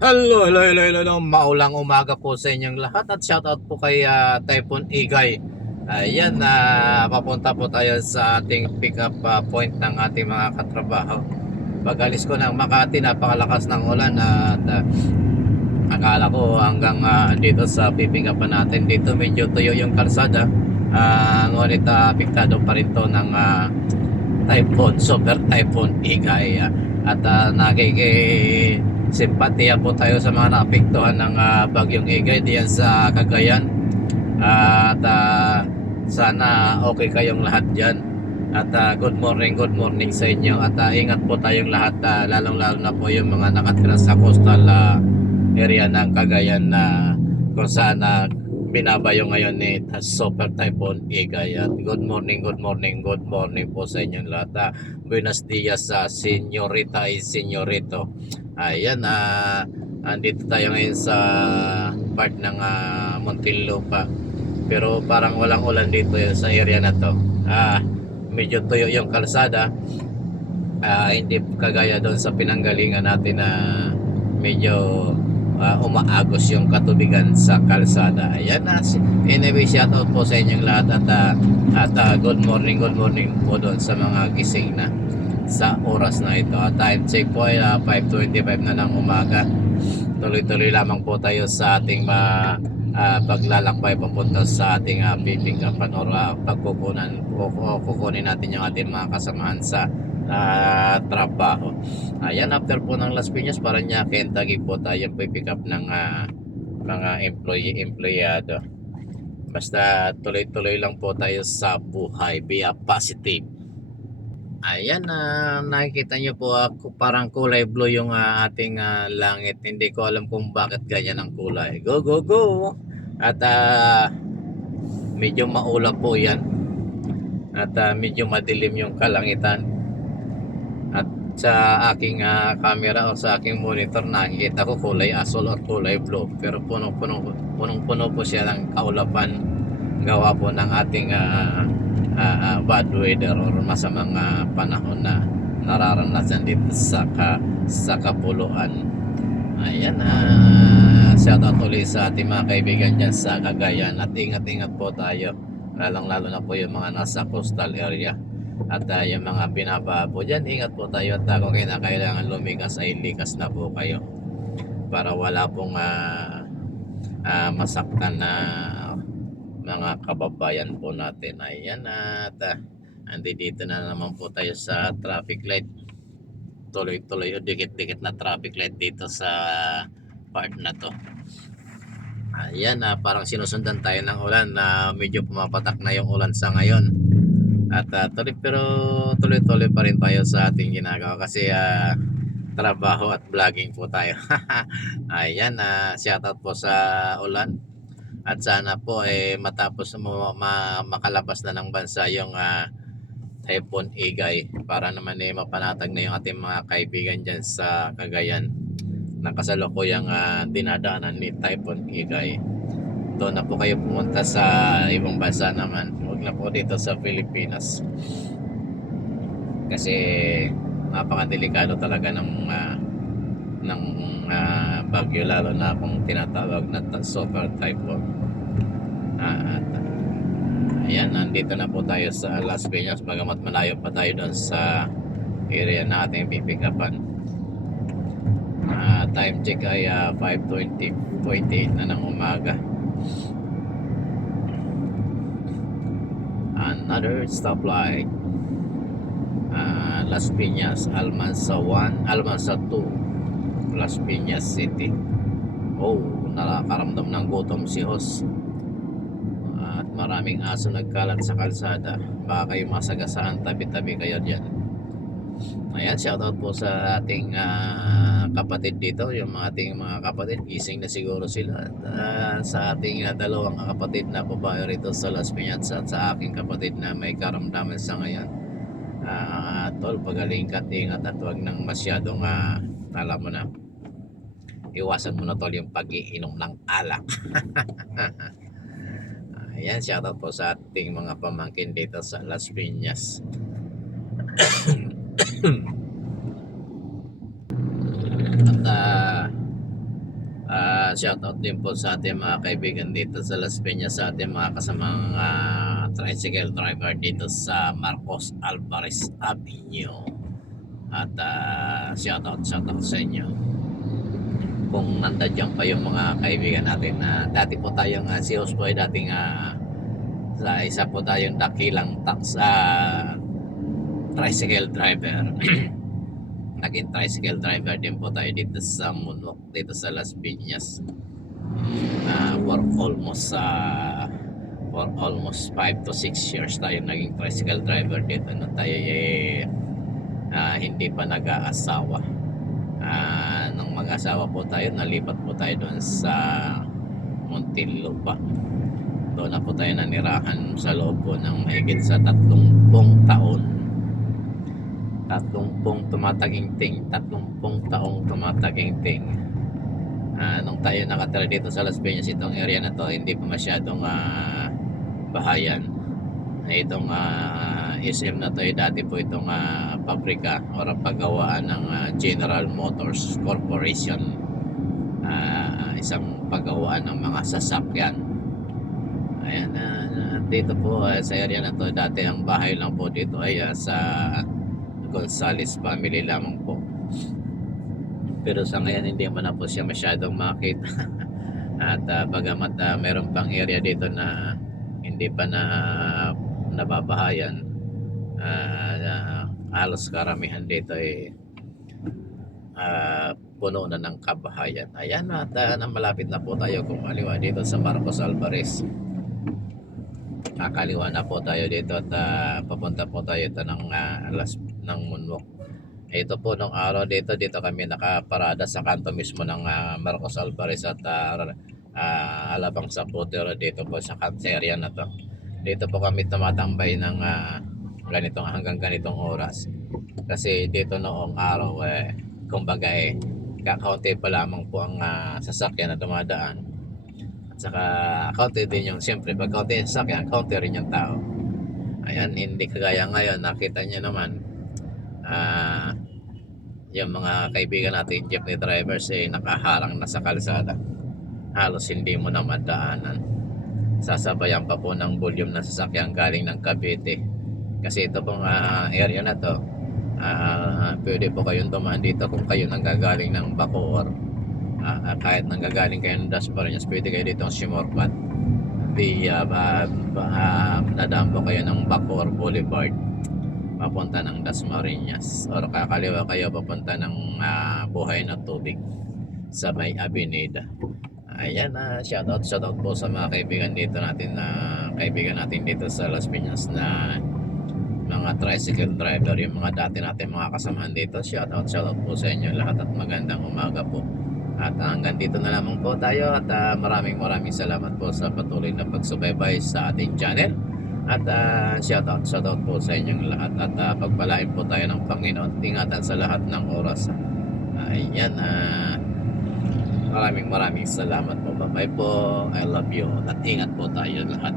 Hello. Maulang umaga po sa inyong lahat at shoutout po kay Typhoon Igay. Ayan, papunta po tayo sa ating pick up point ng ating mga katrabaho. Pag-alis ko ng Makati, napakalakas ng ulan at akala ko hanggang dito sa pick up natin. Dito medyo tuyo yung kalsada. Ngunit apektado pa rin to ng typhoon, super typhoon Igay. At nakikisimpatiya po tayo sa mga naapektuhan ng bagyong Igay diyan sa Cagayan. At sana okay kayong lahat dyan. At good morning sa inyo. At ingat po tayong lahat, lalong-lalo na po yung mga nakatira sa coastal area ng Cagayan na kung saan binabayo ngayon ni Super Typhoon Igay. At good morning po sa inyong lahat. Buenos dias sa senyorita y senyorito. Ayan, andito tayo ngayon sa part ng Muntinlupa. Pero parang walang ulan dito sa area na to. Medyo tuyo yung kalsada. Hindi kagaya doon sa pinanggalingan natin na medyo umaagos yung katubigan sa kalsada. Ayan na. Anyway, shoutout po sa inyong lahat at good morning po doon sa mga gising na sa oras na ito. Time check po ay 5:25 na ng umaga. Tuloy-tuloy lamang po tayo sa ating paglalakbay papunta sa ating pipingapan or kukunin natin yung ating mga kasamahan sa trabaho. Ayan, after po ng Las Piñas, Parañaque, Taguig po tayo pick up ng mga empleyado. Basta tuloy-tuloy lang po tayo sa buhay, be positive. Ayan, nakikita nyo po parang kulay blue yung ating langit. Hindi ko alam kung bakit ganyan ang kulay. Go! At medyo maulap po yan. At medyo madilim yung kalangitan. At sa aking camera o sa aking monitor, nakikita ko kulay asol or kulay blue. Pero punong-puno po siya ng kaulapan. Gawa po ng ating bad weather or masamang panahon na nararanasan dito sa Kapuluan. Ayan, shoutout ulit sa ating mga kaibigan dyan sa Cagayan at ingat po tayo, lalong-lalo na po yung mga nasa coastal area at yung mga binaba po dyan, ingat po tayo at kung kailangan lumikas ay likas na po kayo para wala pong masaktan na mga kababayan po natin. Ayan, at dito na naman po tayo sa traffic light. Tuloy-tuloy o dikit-dikit na traffic light dito sa part na to. Ayan, parang sinusundan tayo ng ulan na medyo pumapatak na yung ulan sa ngayon. At tuloy-tuloy pa rin tayo sa ating ginagawa kasi trabaho at vlogging po tayo. Ayan, shoutout po sa ulan. At sana po matapos makalabas na ng bansa yung Typhoon Igay para naman mapanatag na yung ating mga kaibigan dyan sa Cagayan na kasalukuyang dinadaanan ni Typhoon Igay. Doon na po kayo pumunta sa ibang bansa naman, huwag na po dito sa Pilipinas kasi napakadelikado talaga ng bagyo, lalo na kung tinatawag na super typhoon. Ayan, nandito na po tayo sa Las Piñas, bagamat malayo pa tayo doon sa area na ating pipikapan. Time check ay 5:20.8 na ng umaga. Another stoplight, Las Piñas, Almanza 1, Almanza 2, Las Piñas City. Nakakaramdam ng gutom si Hos at maraming aso nagkalat sa kalsada. Baka kayo masagasaan, tabi-tabi kayo dyan. Ayan, shoutout po sa ating kapatid dito, yung ating mga kapatid, gising na siguro sila. At sa ating dalawang kapatid na babae rito sa Las Piñas at sa aking kapatid na may karamdaman sa ngayon, tol, pagaling ka, ingat at huwag nang masyadong alam mo na, iwasan mo na tol yung pag-iinom ng alak. Ayan, shoutout po sa ating mga pamangkin dito sa Las Piñas. At shoutout din po sa ating mga kaibigan dito sa Las Piñas, sa ating mga kasamang tricycle driver dito sa Marcos Alvarez Avenue. At shoutout sa inyo. Kung nandiyan pa yung mga kaibigan natin na dati po tayong si Host po ay dating sa isa po tayong dakilang tricycle driver. Naging tricycle driver din po tayo dito sa Munok, dito sa Las Piñas. For almost 5 to 6 years tayo naging tricycle driver dito nung tayo hindi pa nag-aasawa. Nung mag-asawa po tayo, nalipat po tayo doon sa Muntinlupa. Doon na po tayo nanirahan sa loob po ng mahigit sa 30 taon. 30 taong tumataginting. Nung tayo nakatira dito sa Las Piñas, itong area na to hindi pa masyadong bahayan. Itong SM na to ay dati po itong pabrika o paggawaan ng General Motors Corporation. Isang paggawaan ng mga sasakyan. Ayan, dito po sa area na to, dati ang bahay lang po dito ay sa Gonzales family lamang po. Pero sa ngayon hindi mo na po siya masyadong makita. At bagamat meron pang area dito na hindi pa na nababahayan, halos karamihan dito ay puno na ng kabahayan. Ayan, at malapit na po tayo kumaliwa dito sa Marcos Alvarez. Kakaliwa na po tayo dito at papunta po tayo ito ng Munwok. Ito po nung araw dito kami nakaparada sa kanto mismo ng Marcos Alvarez at alabang sa Putero dito po sa area na to. Dito po kami tumatambay ng hanggang ganitong oras. Kasi dito noong araw kumbaga kakaunti pa lamang po ang sasakyan na dumadaan. Saka kaunti din yung, siyempre pag kaunti yung sasakyan, kaunti rin yung tao. Ayan, hindi kagaya ngayon, nakita nyo naman yung mga kaibigan natin jeepney drivers nakaharang na sa kalsada. Halos hindi mo na madaanan. Sasabayan pa po ng volume ng sasakyan galing ng Cavite. Kasi ito pong area na to, pwede po kayong dumaan dito kung kayo nanggagaling ng Bacoor. Kahit nanggagaling kayo ng Dasmariñas, pwede kayo dito ng Simorpat. Nadaan po kayo ng Bacoor Boulevard papunta ng Dasmariñas, or kakaliwa kayo papunta ng Buhay na Tubig sa may Avenida. Ayan, shoutout po sa mga kaibigan natin dito sa Las Piñas na mga tricycle driver, yung mga dati natin mga kasamahan dito. Shoutout po sa inyo lahat at magandang umaga po. At hanggang dito na lamang po tayo at maraming salamat po sa patuloy na pagsubaybay sa ating channel. At shoutout po sa inyong lahat at pagpalain po tayo ng Panginoon. Ingatan sa lahat ng oras. Ayan, maraming salamat po. Bye po. I love you. At ingat po tayo lahat.